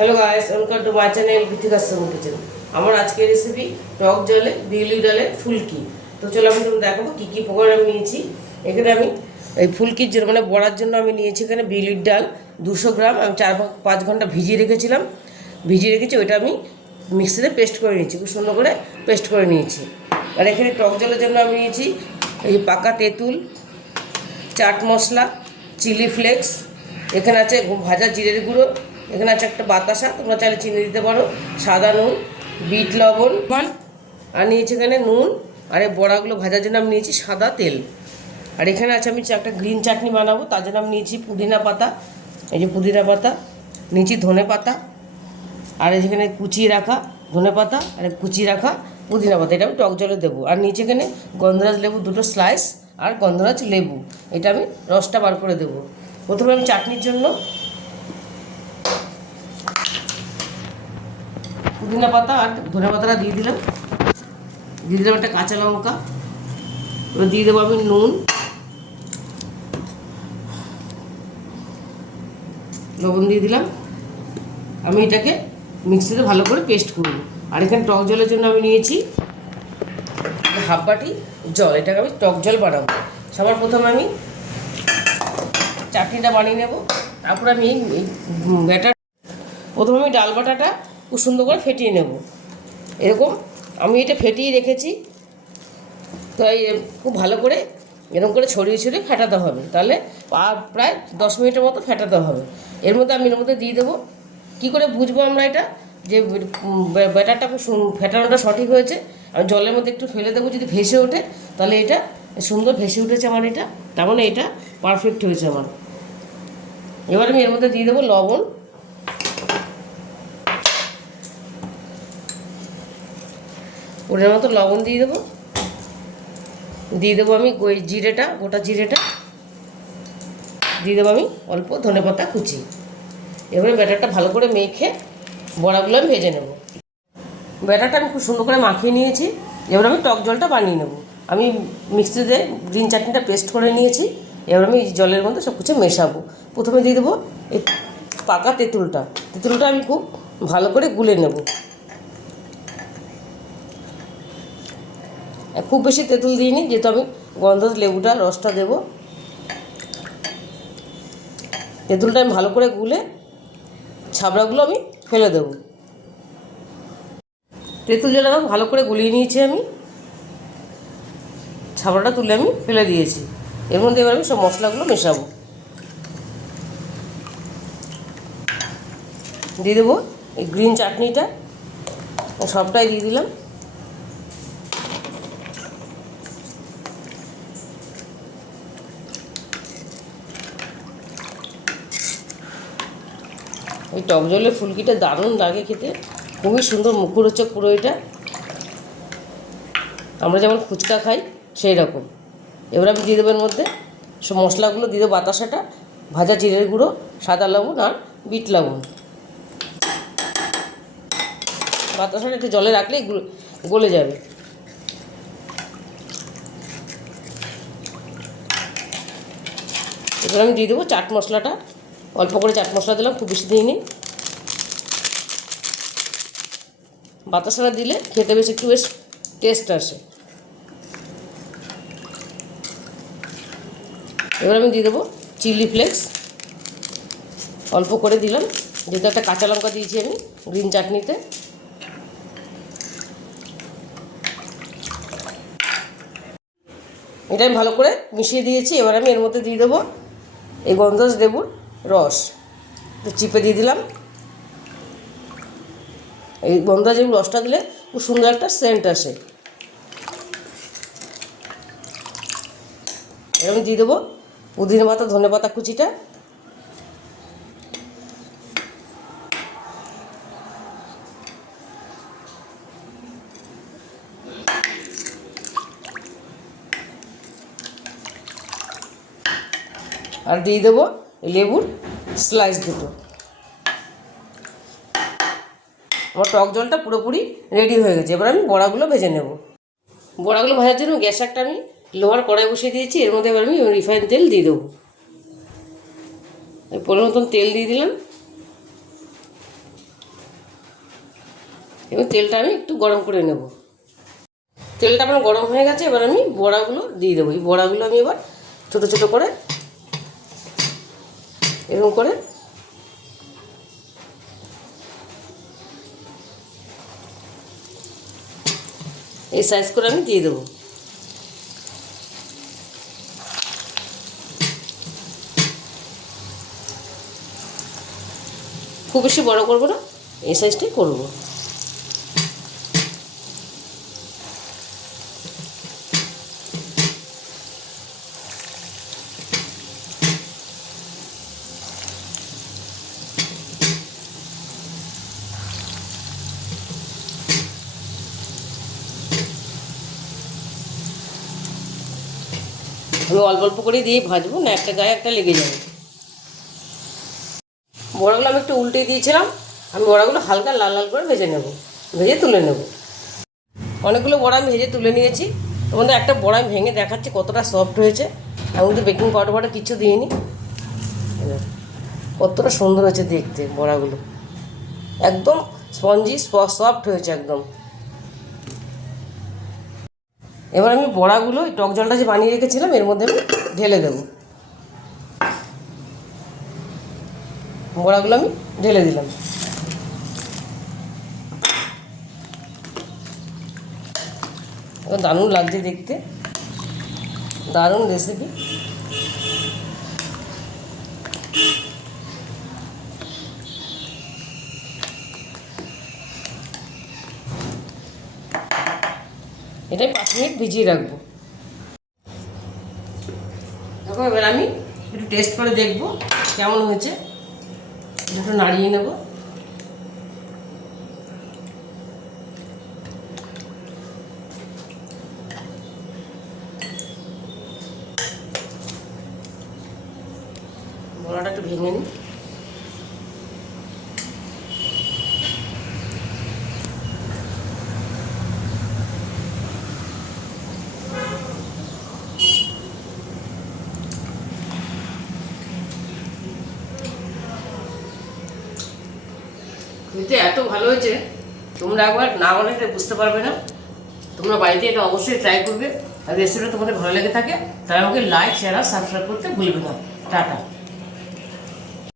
Hello guys, welcome to my channel Bithika Samu kitchen. আমার আজকের recipe টক জলে বিউলির ডালের ফুলকি। তো চলো আমি তোমাকে দেখাবো কী কী উপকরণ আমি নিয়েছি। এখানে আমি এই ফুলকির জন্য মানে বড়ার জন্য আমি নিয়েছি এখানে বিউলির ডাল 200 গ্রাম। আমি 4-5 ঘন্টা ভিজিয়ে রেখেছিলাম, ওইটা আমি মিক্সিতে পেস্ট করে নিয়েছি, খুব সুন্দর করে পেস্ট করে নিয়েছি। আর এখানে টক জলের জন্য আমি নিয়েছি এই পাকা তেঁতুল, চাট মশলা, চিলি ফ্লেক্স, এখানে আছে ভাজা জিরের গুঁড়ো, এখানে আছে একটা বাতাসা, তোমরা চাইলে চিনি দিতে পারো, সাদা নুন, বিট লবণ, আর নিয়েছি এখানে নুন। আর এই বড়াগুলো ভাজার জন্য আমি নিয়েছি সাদা তেল। আর এখানে আছে আমি একটা গ্রিন চাটনি বানাবো, তার জন্য আমি নিয়েছি পুদিনা পাতা, এই যে পুদিনা পাতা নিয়েছি, ধনে পাতা, আর এখানে কুচিয়ে রাখা ধনে পাতা আর কুচিয়ে রাখা পুদিনা পাতা, এটা আমি টক জলে দেবো। আর নিচে এখানে গন্ধরাজ লেবু 2টো স্লাইস আর গন্ধরাজ লেবু, এটা আমি রসটা বার করে দেবো। প্রথমে আমি চাটনির জন্য পুদিনা পাতা আর ধনে পাতাটা দিয়ে দিলাম একটা কাঁচা লঙ্কা, এবার দিয়ে দেবো আমি নুন, লবণ দিয়ে দিলাম। আমি এটাকে মিক্সিতে ভালো করে পেস্ট করব। আর এখানে টক জলের জন্য আমি নিয়েছি হাফ বাটি জল, এটাকে আমি টক জল বানাবো। সবার প্রথমে আমি চাটনিটা বানিয়ে নেব, তারপর আমি এই প্রথমে আমি ডাল বাটাটা খুব সুন্দর করে ফেটিয়ে নেব। এরকম আমি এটা ফেটিয়ে রেখেছি, তো এই খুব ভালো করে এরকম করে ছড়িয়ে ছড়িয়ে ফেটাতে হবে, তাহলে প্রায় 10 মিনিটের মতো ফেটাতে হবে। এর মধ্যে দিয়ে দেবো। কী করে বুঝবো আমরা এটা যে ব্যাটারটা ফেটানোটা সঠিক হয়েছে? আমি জলের মধ্যে একটু ফেলে দেবো, যদি ভেসে ওঠে তাহলে এটা সুন্দর ভেসে উঠেছে আমার, এটা তার মানে এটা পারফেক্ট হয়েছে আমার। এবার আমি এর মধ্যে দিয়ে দেবো লবণ, ওটার মতো লবণ দিয়ে দেবো আমি জিরেটা, গোটা জিরেটা দিয়ে দেবো, আমি অল্প ধনেপাতা কুচি। এবারে ব্যাটারটা ভালো করে মেখে বড়াগুলো আমি ভেজে নেব। ব্যাটারটা আমি খুব সুন্দর করে মাখিয়ে নিয়েছি। এবার আমি টক জলটা বানিয়ে নেব। আমি মিক্সিতে গ্রিন চাটনিটা পেস্ট করে নিয়েছি, এবার আমি জলের মধ্যে সব কিছু মেশাবো। প্রথমে দিয়ে দেবো এই পাকা তেঁতুলটা আমি খুব ভালো করে গুলে নেব। খুব বেশি তেঁতুল দিইনি, যেহেতু আমি গন্ধরাজ লেবুটা রসটা দেবো। তেঁতুলটা আমি ভালো করে গুলে ছাবড়াগুলো আমি ফেলে দেবো। তেঁতুল জলটা ভালো করে গুলিয়ে নিয়েছি, আমি ছাবড়াটা তুলে আমি ফেলে দিয়েছি। এর মধ্যে এবার আমি সব মশলাগুলো মেশাবো। দিয়ে দেবো এই গ্রিন চাটনিটা, সবটাই দিয়ে দিলাম। এই টক জলের ফুলকিটা দারুণ লাগে খেতে, খুবই সুন্দর মুখরোচক পুরো। এটা আমরা যেমন ফুচকা খাই সেই রকম। এবার আমি দিয়ে দেবো এর মধ্যে সব মশলাগুলো, দিয়ে দেবো বাতাসাটা, ভাজা জিরের গুঁড়ো, সাদা লবণ আর বিট লবণ। বাতাসাটা একটু জলে রাখলেই গলে যাবে। এবার আমি দিয়ে দেবো চাট মশলাটা, অল্প করে চাট মশলা দিলাম, খুব বেশি দিইনি। বাতাসাটা দিলে খেতে বেশ একটু টেস্ট আসে। এবার আমি দিয়ে দেবো চিলি ফ্লেক্স, অল্প করে দিলাম, যেহেতু একটা কাঁচা লঙ্কা দিয়েছি আমি গ্রিন চাটনিতে। এটা আমি ভালো করে মিশিয়ে দিয়েছি। এবার আমি এর মধ্যে দিয়ে দেবো এই গন্ধরাজ লেবুর রস, চিপে দিয়ে দিলাম। এই গন্ধরাজ লেবুর রসটা দিলে খুব সুন্দর একটা সেন্ট আসে। এবার আমি দিয়ে দেবো পুদিনা পাতা, ধনে পাতা কুচিটা। আর দিয়ে দেবো লেবুর স্লাইস 2টো। আমার টক জলটা পুরোপুরি রেডি হয়ে গেছে। এবার আমি বড়াগুলো ভেজে নেব। বড়াগুলো ভাজার জন্য গ্যাস একটা আমি লোহার কড়াই বসিয়ে দিয়েছি। এর মধ্যে এবার আমি রিফাইন তেল দিয়ে দেবো। পরিমাণ মতন তেল দিয়ে দিলাম। এবং তেলটা আমি একটু গরম করে নেব। তেলটা আমার গরম হয়ে গেছে, এবার আমি বড়াগুলো দিয়ে দেবো। এই বড়াগুলো আমি এবার ছোটো ছোটো করে এরকম করে এই সাইজ করে আমি দিয়ে দেবো। খুব বেশি বড় করবো না, এই সাইজটাই করবো। আমি অল্প অল্প করে দিয়ে ভাজবো, না একটা গায়ে একটা লেগে যাবে। বড়াগুলো আমি একটু উল্টে দিয়েছিলাম, আমি বড়াগুলো হালকা লাল লাল করে ভেজে নেব, ভেজে তুলে নেব। অনেকগুলো বড়া আমি ভেজে তুলে নিয়েছি। তোমাদের একটা বড়া আমি ভেঙে দেখাচ্ছি কতটা সফট হয়েছে। আমি কিন্তু বেকিং পাউডার কিছু দিইনি, কতটা সুন্দর হয়েছে দেখতে বড়াগুলো, একদম স্পঞ্জি সফট হয়েছে একদম। এবার আমি বড়াগুলো এই টক জলটা যে বানিয়ে রেখেছিলাম এর মধ্যে আমি ঢেলে দেবো। বড়াগুলো আমি ঢেলে দিলাম। এবার দারুণ লাগছে দেখতে, দারুণ রেসিপি। এটাই 5 মিনিট ভিজিয়ে রাখবো। দেখো এবার আমি একটু টেস্ট করে দেখবো কেমন হয়েছে, একটু নাড়িয়ে নেব। বড়াটা একটু ভেঙে নিই। খেতে এত ভালো হয়েছে, তোমরা একবার না বানালে বুঝতে পারবে না। তোমরা বাড়িতে এটা অবশ্যই ট্রাই করবে। আর রেসিপিটা তোমাদের ভালো লেগে থাকে তাহলে আমাকে লাইক, শেয়ার আর সাবস্ক্রাইব করতে ভুলবে না। টাটা।